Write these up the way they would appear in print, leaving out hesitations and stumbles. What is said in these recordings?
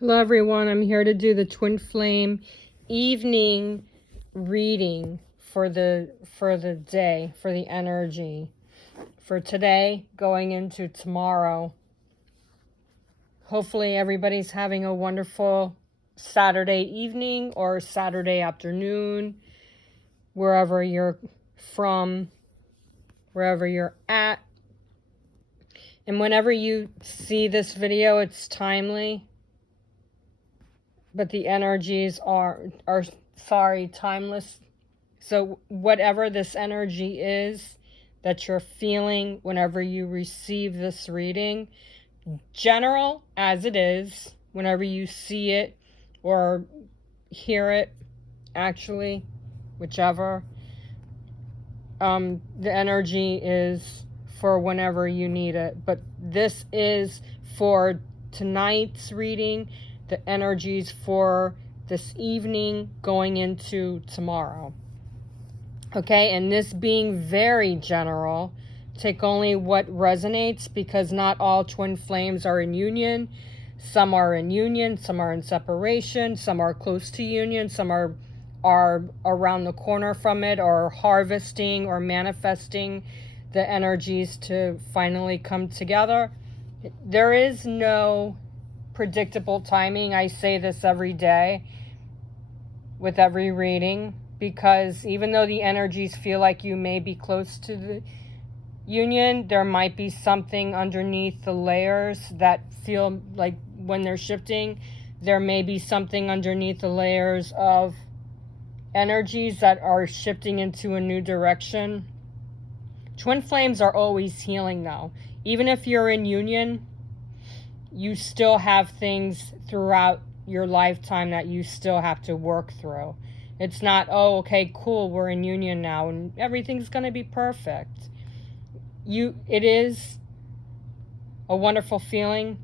Hello everyone, I'm here to do the Twin Flame evening reading for the day, for the energy. For today, going into tomorrow. Hopefully everybody's having a wonderful Saturday evening or Saturday afternoon, wherever you're from, wherever you're at. And whenever you see this video, it's timely. But the energies are timeless. So whatever this energy is that you're feeling whenever you receive this reading, general as it is, whenever you see it or hear it, actually, whichever, the energy is for whenever you need it. But this is for tonight's reading, the energies for this evening going into tomorrow. Okay, and this being very general, take only what resonates, because not all twin flames are in union. Some are in union, some are in separation, some are close to union, some are around the corner from it, or harvesting or manifesting the energies to finally come together. There is no predictable timing. I say this every day with every reading, because even though the energies feel like you may be close to the union, there might be something underneath the layers that feel like when they're shifting, there may be something underneath the layers of energies that are shifting into a new direction. Twin flames are always healing though. Even if you're in union, you still have things throughout your lifetime that you still have to work through. It's not, oh, okay, cool, we're in union now and everything's going to be perfect. It is a wonderful feeling.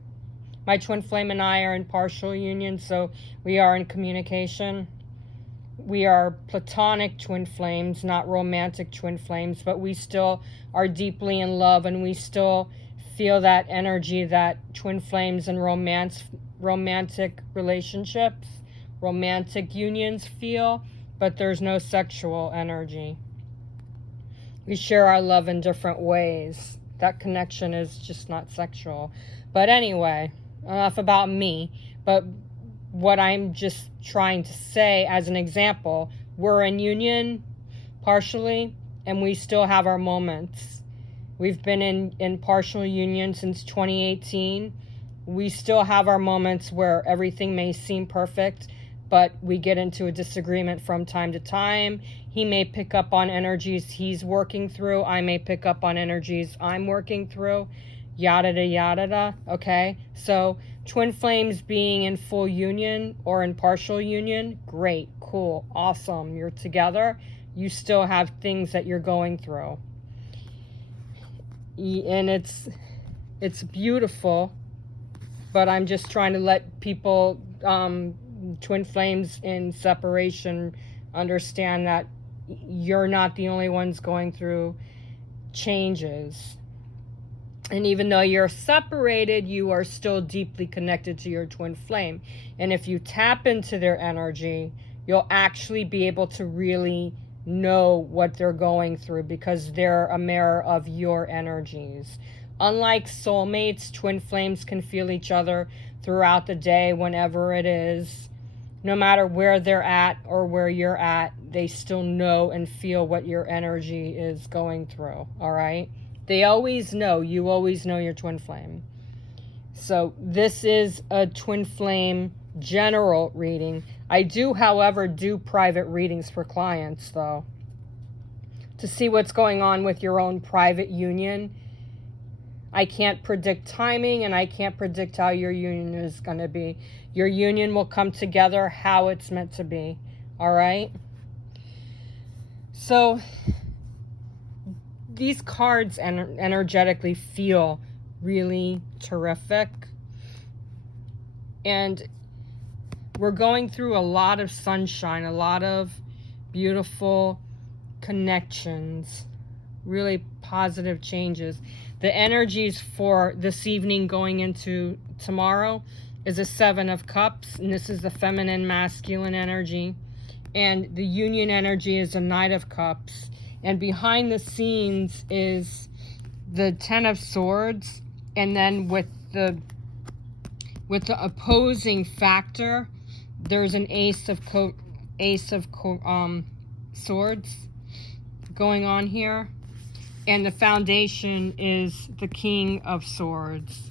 My twin flame and I are in partial union, so we are in communication. We are platonic twin flames, not romantic twin flames, but we still are deeply in love, and we still feel that energy that twin flames and romantic relationships, romantic unions feel, but there's no sexual energy. We share our love in different ways. That connection is just not sexual. But anyway, enough about me. But what I'm just trying to say as an example, we're in union partially, and we still have our moments. We've been in partial union since 2018. We still have our moments where everything may seem perfect, but we get into a disagreement from time to time. He may pick up on energies he's working through. I may pick up on energies I'm working through. Yada da yada da. Okay? So twin flames being in full union or in partial union, great, cool, awesome. You're together. You still have things that you're going through. And it's beautiful, but I'm just trying to let people, twin flames in separation, understand that you're not the only ones going through changes. And even though you're separated, you are still deeply connected to your twin flame. And if you tap into their energy, you'll actually be able to really know what they're going through, because they're a mirror of your energies. Unlike soulmates, twin flames can feel each other throughout the day, whenever it is. No matter where they're at or where you're at, they still know and feel what your energy is going through, all right? They always know. You always know your twin flame. So this is a twin flame general reading. I do, however, do private readings for clients, though, to see what's going on with your own private union. I can't predict timing, and I can't predict how your union is going to be. Your union will come together how it's meant to be. All right? So these cards energetically feel really terrific. And we're going through a lot of sunshine, a lot of beautiful connections, really positive changes. The energies for this evening going into tomorrow is a Seven of Cups, and this is the feminine masculine energy. And the union energy is a Knight of Cups. And behind the scenes is the Ten of Swords. And then with the opposing factor, there's an Ace of Swords going on here. And the foundation is the King of Swords.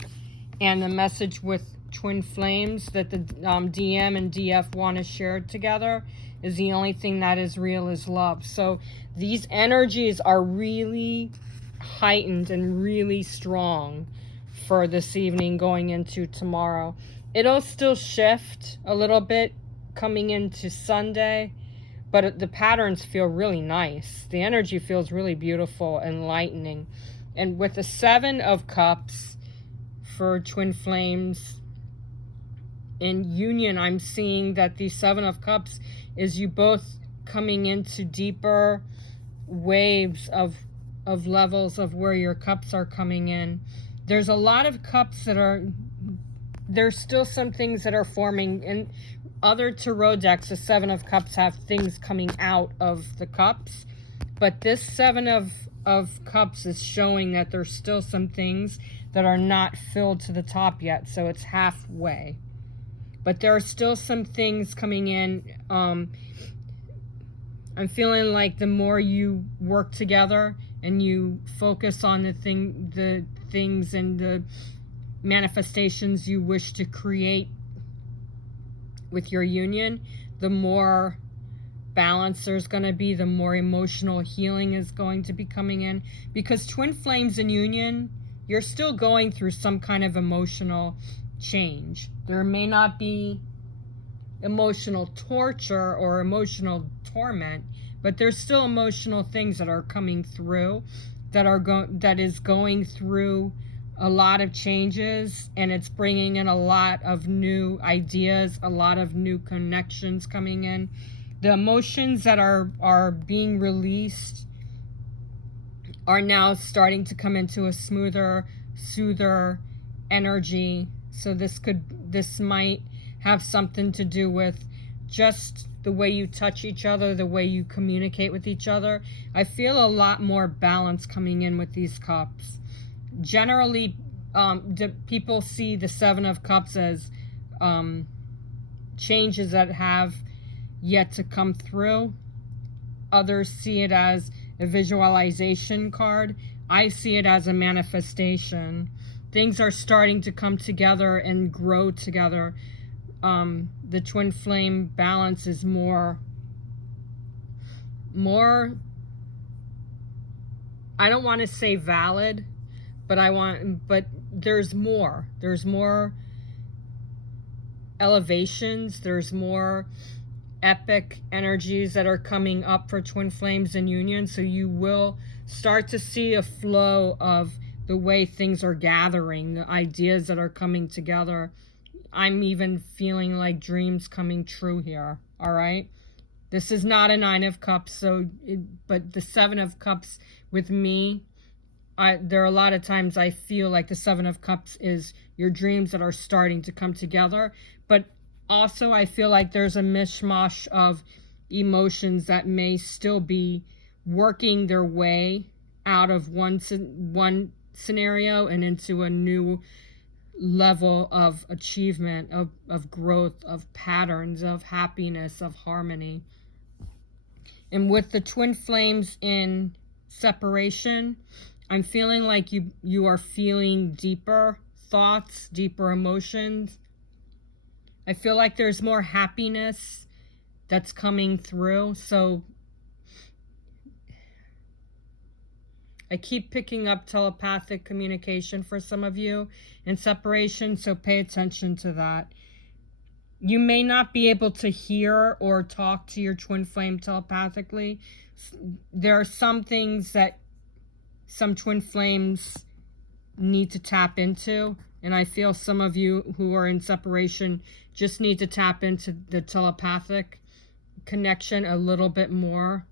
And the message with twin flames that the DM and DF want to share together is the only thing that is real is love. So these energies are really heightened and really strong for this evening going into tomorrow. It'll still shift a little bit coming into Sunday, but the patterns feel really nice. The energy feels really beautiful, enlightening. And with the Seven of Cups for twin flames in union, I'm seeing that the Seven of Cups is you both coming into deeper waves of levels of where your cups are coming in. There's a lot of cups that are, there's still some things that are forming. In other tarot decks, the Seven of Cups have things coming out of the cups, but this Seven of Cups is showing that there's still some things that are not filled to the top yet, so it's halfway. But there are still some things coming in. I'm feeling like the more you work together and you focus on the things and the manifestations you wish to create with your union, the more balance there's going to be, the more emotional healing is going to be coming in. Because twin flames in union, you're still going through some kind of emotional change. There may not be emotional torture or emotional torment, but there's still emotional things that are coming through that is going through a lot of changes, and it's bringing in a lot of new ideas, a lot of new connections coming in. The emotions that are being released are now starting to come into a smoother, soother energy. So this might have something to do with just the way you touch each other, the way you communicate with each other. I feel a lot more balance coming in with these cups. Generally, people see the Seven of Cups as changes that have yet to come through. Others see it as a visualization card. I see it as a manifestation. Things are starting to come together and grow together. The twin flame balance is more, I don't want to say valid, but there's more elevations, there's more epic energies that are coming up for twin flames in union. So you will start to see a flow of the way things are gathering, the ideas that are coming together. I'm even feeling like dreams coming true here. All right. This is not a Nine of Cups, but the Seven of Cups with me, there are a lot of times I feel like the Seven of Cups is your dreams that are starting to come together. But also I feel like there's a mishmash of emotions that may still be working their way out of one scenario and into a new level of achievement, of growth, of patterns, of happiness, of harmony. And with the twin flames in separation, I'm feeling like you are feeling deeper thoughts, deeper emotions. I feel like there's more happiness that's coming through. So I keep picking up telepathic communication for some of you in separation, so pay attention to that. You may not be able to hear or talk to your twin flame telepathically. There are some things that some twin flames need to tap into, and I feel some of you who are in separation just need to tap into the telepathic connection a little bit more.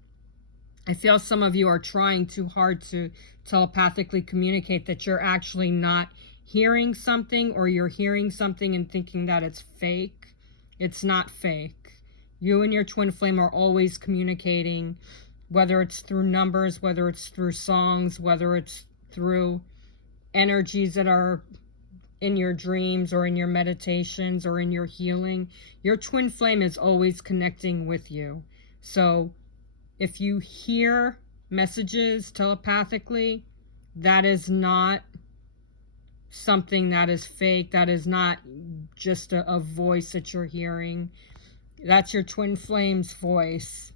I feel some of you are trying too hard to telepathically communicate that you're actually not hearing something, or you're hearing something and thinking that it's fake, it's not fake. You and your twin flame are always communicating, whether it's through numbers, whether it's through songs, whether it's through energies that are in your dreams or in your meditations or in your healing. Your twin flame is always connecting with you. So if you hear messages telepathically, that is not something that is fake. That is not just a voice that you're hearing. That's your twin flame's voice,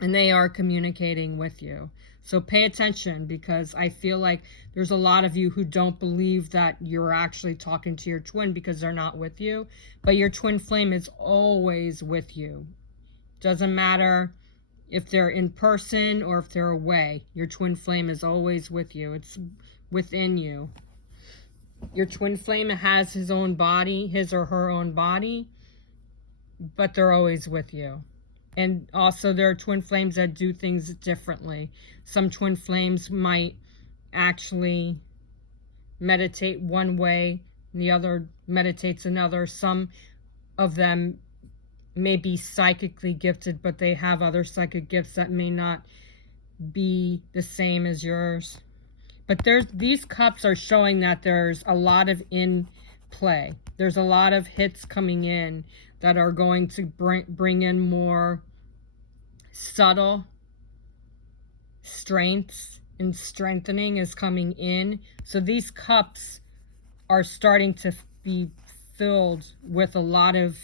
and they are communicating with you. So pay attention, because I feel like there's a lot of you who don't believe that you're actually talking to your twin because they're not with you. But your twin flame is always with you. Doesn't matter if they're in person or if they're away. Your twin flame is always with you. It's within you. Your twin flame has his own body, his or her own body, but they're always with you. And also there are twin flames that do things differently. Some twin flames might actually meditate one way, and the other meditates another. Some of them may be psychically gifted, but they have other psychic gifts that may not be the same as yours. But these cups are showing that there's a lot of in play. There's a lot of hits coming in that are going to bring in more subtle strengths, and strengthening is coming in. So these cups are starting to be filled with a lot of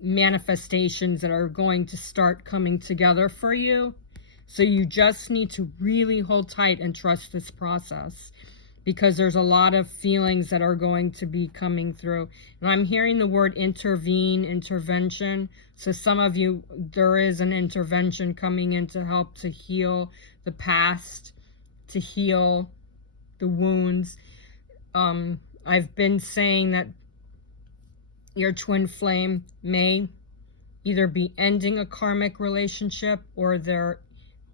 manifestations that are going to start coming together for you. So you just need to really hold tight and trust this process, because there's a lot of feelings that are going to be coming through. And I'm hearing the word intervene, intervention. So some of you, there is an intervention coming in to help to heal the past, to heal the wounds. I've been saying that your twin flame may either be ending a karmic relationship, or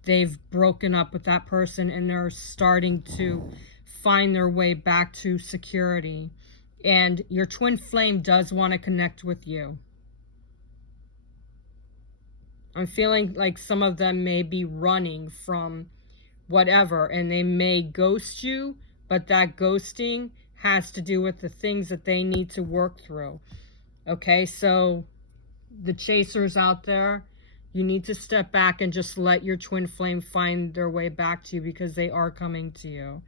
they've broken up with that person and they're starting to find their way back to security. And your twin flame does want to connect with you. I'm feeling like some of them may be running from whatever, and they may ghost you, but that ghosting has to do with the things that they need to work through. Okay, so the chasers out there, you need to step back and just let your twin flame find their way back to you, because they are coming to you.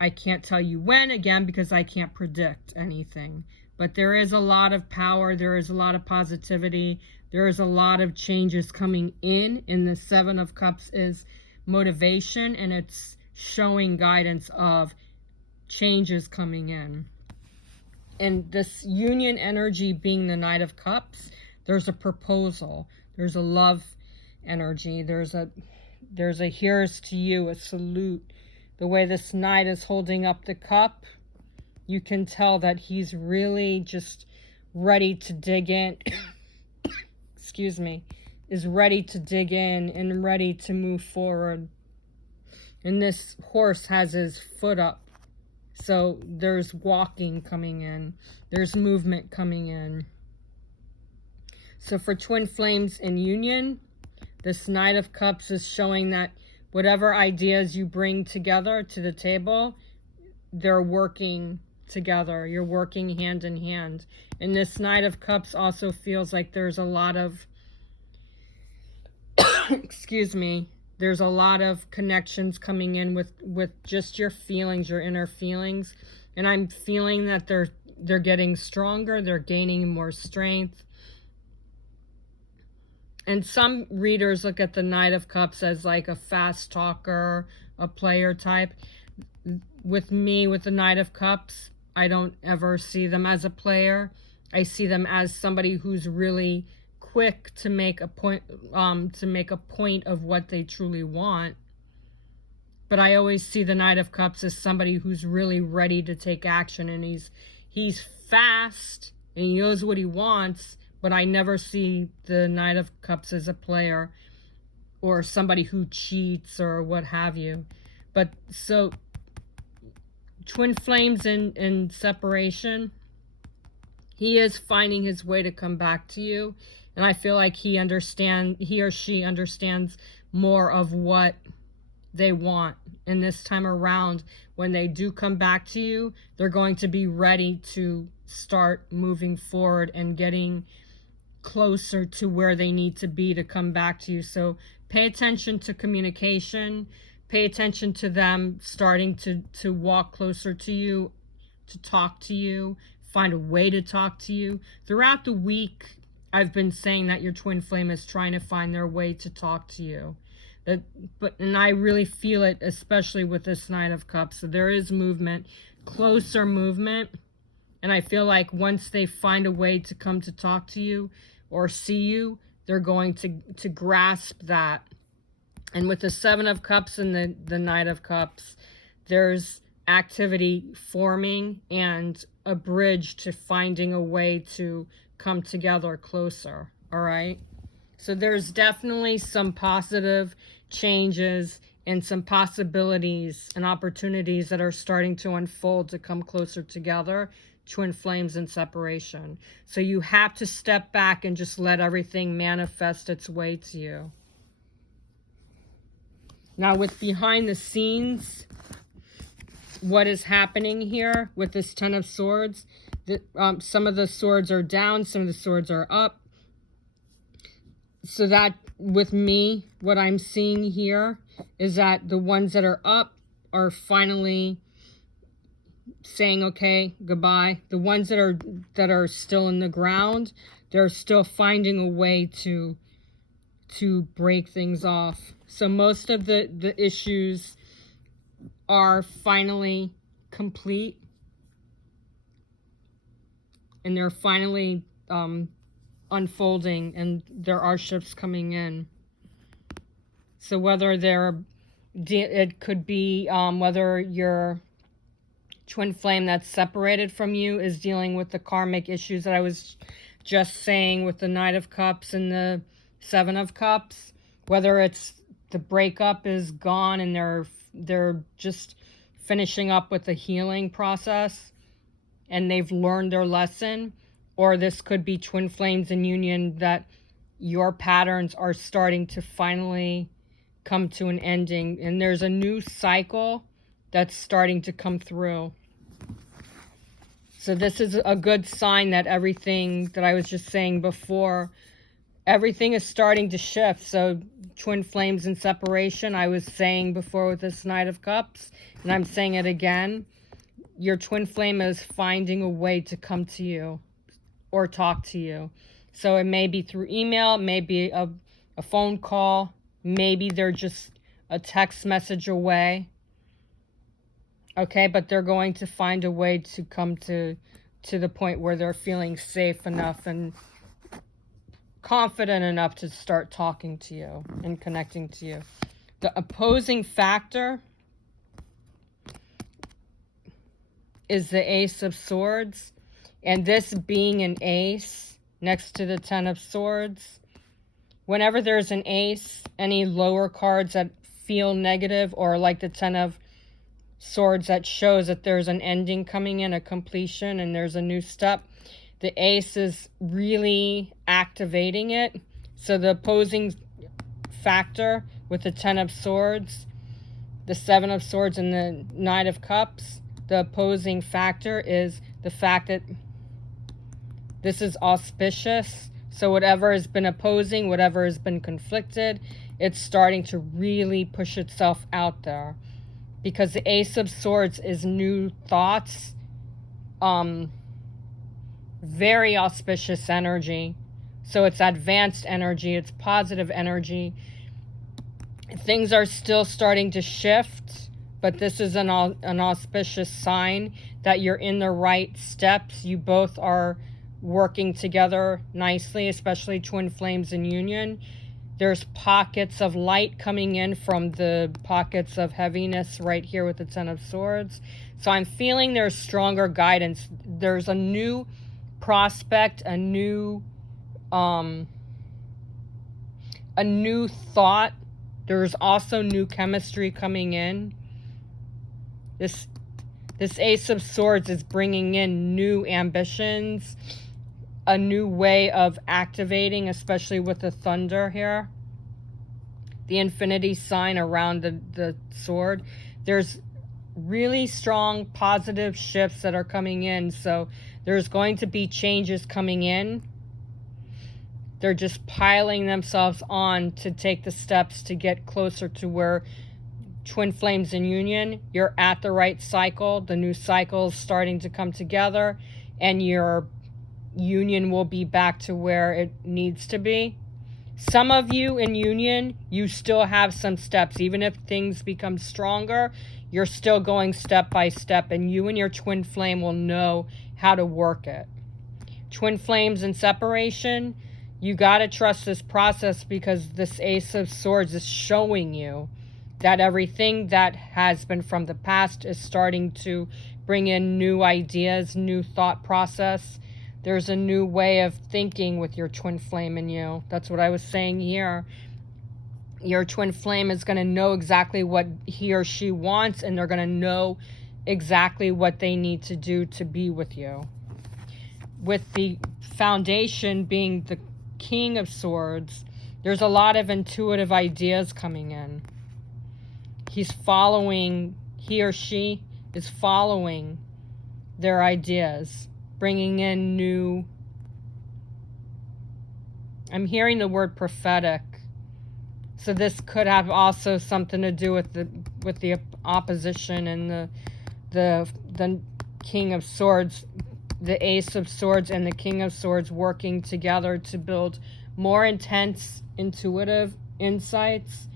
I can't tell you when, again, because I can't predict anything. But there is a lot of power. There is a lot of positivity. There is a lot of changes coming in. And the Seven of Cups is motivation, and it's showing guidance of changes coming in. And this union energy being the Knight of Cups, there's a proposal. There's a love energy. There's a here's to you, a salute. The way this knight is holding up the cup, you can tell that he's really just ready to dig in. Excuse me. Is ready to dig in and ready to move forward. And this horse has his foot up. So there's walking coming in. There's movement coming in. So for twin flames in union, this Knight of Cups is showing that whatever ideas you bring together to the table, they're working together. You're working hand in hand. And this Knight of Cups also feels like there's a lot of, excuse me, there's a lot of connections coming in with just your feelings, your inner feelings. And I'm feeling that they're getting stronger. They're gaining more strength. And some readers look at the Knight of Cups as like a fast talker, a player type. With me, with the Knight of Cups, I don't ever see them as a player. I see them as somebody who's really quick to make a point of what they truly want. But I always see the Knight of Cups as somebody who's really ready to take action, and he's fast and he knows what he wants. But I never see the Knight of Cups as a player or somebody who cheats or what have you. But so twin flames in separation. He is finding his way to come back to you. And I feel like he or she understands more of what they want. And this time around, when they do come back to you, they're going to be ready to start moving forward and getting closer to where they need to be to come back to you. So pay attention to communication. Pay attention to them starting to walk closer to you, to talk to you, find a way to talk to you. Throughout the week, I've been saying that your twin flame is trying to find their way to talk to you. And I really feel it, especially with this Knight of Cups. So there is movement, closer movement. And I feel like once they find a way to come to talk to you or see you, they're going to grasp that. And with the Seven of Cups and the Knight of Cups, there's activity forming and a bridge to finding a way to come together closer. All right. So there's definitely some positive changes and some possibilities and opportunities that are starting to unfold to come closer together. Twin flames in separation. So you have to step back and just let everything manifest its way to you. Now with behind the scenes, what is happening here with this Ten of Swords? Some of the swords are down, some of the swords are up. So that, with me, what I'm seeing here is that the ones that are up are finally saying, okay, goodbye. The ones that are still in the ground, they're still finding a way to break things off. So most of the issues are finally complete, and they're finally unfolding, and there are shifts coming in. So whether it could be whether your twin flame that's separated from you is dealing with the karmic issues that I was just saying with the Knight of Cups and the Seven of Cups, whether it's the breakup is gone and they're just finishing up with the healing process and they've learned their lesson, or this could be twin flames in union that your patterns are starting to finally come to an ending and there's a new cycle that's starting to come through. So this is a good sign that everything that I was just saying before, everything is starting to shift. So twin flames in separation, I was saying before with this Knight of Cups, and I'm saying it again, your twin flame is finding a way to come to you or talk to you. So it may be through email, maybe a phone call, maybe they're just a text message away. Okay, but they're going to find a way to come to the point where they're feeling safe enough and confident enough to start talking to you and connecting to you. The opposing factor is the Ace of Swords. And this being an ace next to the Ten of Swords, whenever there's an ace, any lower cards that feel negative, or like the Ten of Swords that shows that there's an ending coming in, a completion, and there's a new step, the ace is really activating it. So the opposing factor with the Ten of Swords, the Seven of Swords, and the Knight of Cups, the opposing factor is the fact that this is auspicious. So whatever has been opposing, whatever has been conflicted, it's starting to really push itself out there. Because the Ace of Swords is new thoughts, very auspicious energy. So it's advanced energy, it's positive energy. Things are still starting to shift, but this is an auspicious sign that you're in the right steps. You both are working together nicely, especially twin flames in union. There's pockets of light coming in from the pockets of heaviness right here with the Ten of Swords. So I'm feeling there's stronger guidance. There's a new prospect, a new thought. There's also new chemistry coming in. This This Ace of Swords is bringing in new ambitions, a new way of activating, especially with the thunder here. The infinity sign around the sword. There's really strong positive shifts that are coming in. So there's going to be changes coming in. They're just piling themselves on to take the steps to get closer to where twin flames in union, you're at the right cycle. The new cycle is starting to come together, and your union will be back to where it needs to be. Some of you in union, you still have some steps. Even if things become stronger, you're still going step by step, and you and your twin flame will know how to work it. Twin flames in separation, you got to trust this process, because this Ace of Swords is showing you that everything that has been from the past is starting to bring in new ideas, new thought process. There's a new way of thinking with your twin flame in you. That's what I was saying here. Your twin flame is going to know exactly what he or she wants, and they're going to know exactly what they need to do to be with you. With the foundation being the King of Swords, there's a lot of intuitive ideas coming in. He or she is following their ideas, bringing in new, I'm hearing the word prophetic. So this could have also something to do with the opposition and the King of Swords, the Ace of Swords and the King of Swords working together to build more intense intuitive insights.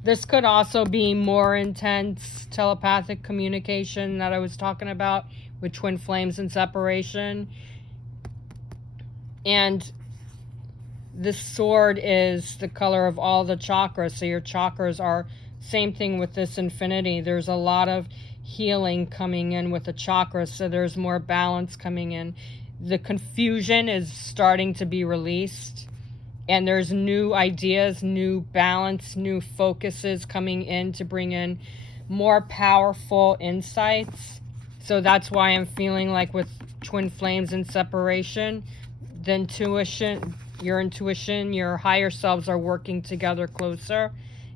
This could also be more intense telepathic communication that I was talking about with twin flames and separation. And this sword is the color of all the chakras. So your chakras are same thing with this infinity. There's a lot of healing coming in with the chakras. So there's more balance coming in. The confusion is starting to be released. And there's new ideas, new balance, new focuses coming in to bring in more powerful insights. So that's why I'm feeling like with twin flames and separation, the intuition, your higher selves are working together closer.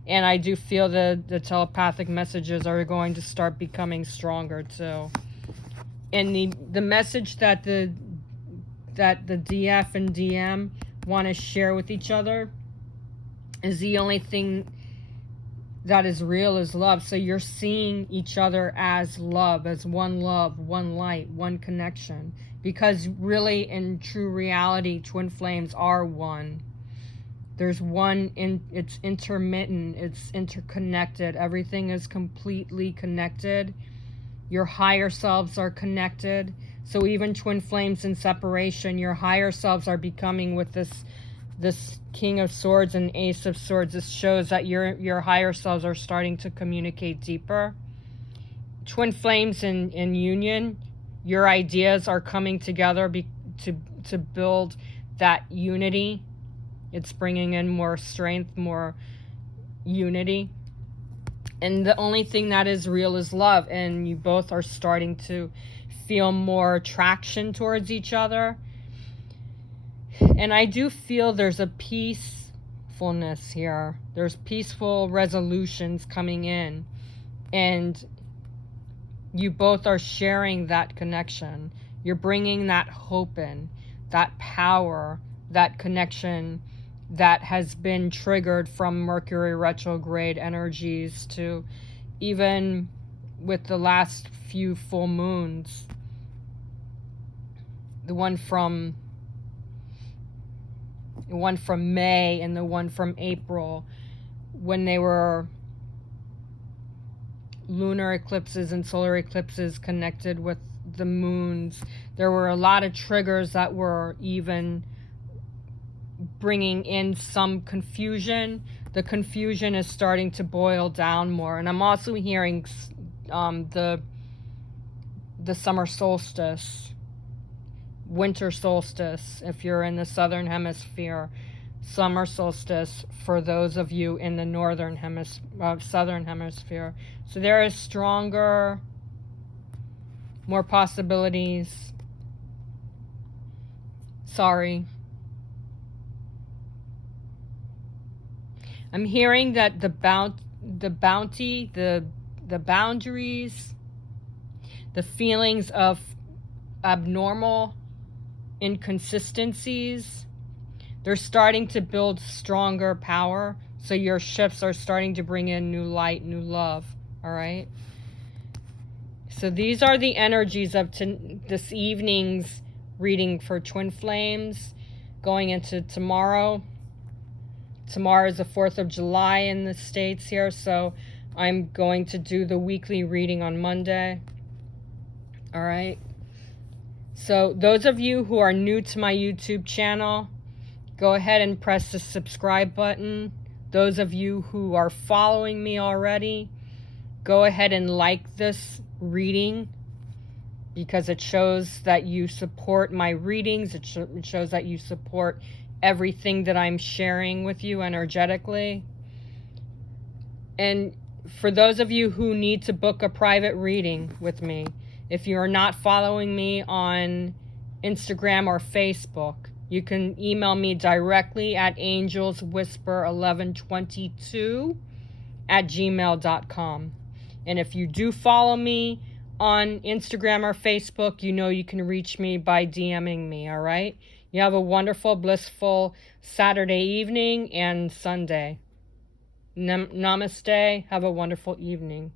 And I do feel the telepathic messages are going to start becoming stronger too. And the message that the DF and DM want to share with each other is the only thing that is real is love. So you're seeing each other as love, one light, one connection. Because really, in true reality, twin flames are one. There's one, it's intermittent, it's interconnected. Everything is completely connected. Your higher selves are connected. So even twin flames in separation, your higher selves are becoming with this King of Swords and Ace of Swords. This shows that your higher selves are starting to communicate deeper. Twin flames in union, your ideas are coming together to build that unity. It's bringing in more strength, more unity. And the only thing that is real is love. And you both are starting to feel more attraction towards each other. And I do feel there's a peacefulness here. There's peaceful resolutions coming in. And you both are sharing that connection. You're bringing that hope in, that power, that connection that has been triggered from Mercury retrograde energies to even with the last few full moons. The one from May and the one from April, when they were lunar eclipses and solar eclipses connected with the moons. There were a lot of triggers that were even bringing in some confusion. The confusion is starting to boil down more. And I'm also hearing the summer solstice, winter solstice, if you're in the southern hemisphere, summer solstice for those of you in the southern hemisphere. So there is stronger more possibilities. Sorry. I'm hearing that the bounty, the boundaries, the feelings of abnormal inconsistencies, they're starting to build stronger power. So your shifts are starting to bring in new light, new love. All right. So these are the energies of this evening's reading for Twin Flames going into tomorrow. Tomorrow is the 4th of July in the States here, so I'm going to do the weekly reading on Monday. All right. So those of you who are new to my YouTube channel, go ahead and press the subscribe button. Those of you who are following me already, go ahead and like this reading because it shows that you support my readings. It shows that you support everything that I'm sharing with you energetically. And for those of you who need to book a private reading with me, if you're not following me on Instagram or Facebook, you can email me directly at angelswhisper1122@gmail.com. And if you do follow me on Instagram or Facebook, you know you can reach me by DMing me, all right? You have a wonderful, blissful Saturday evening and Sunday. Namaste. Have a wonderful evening.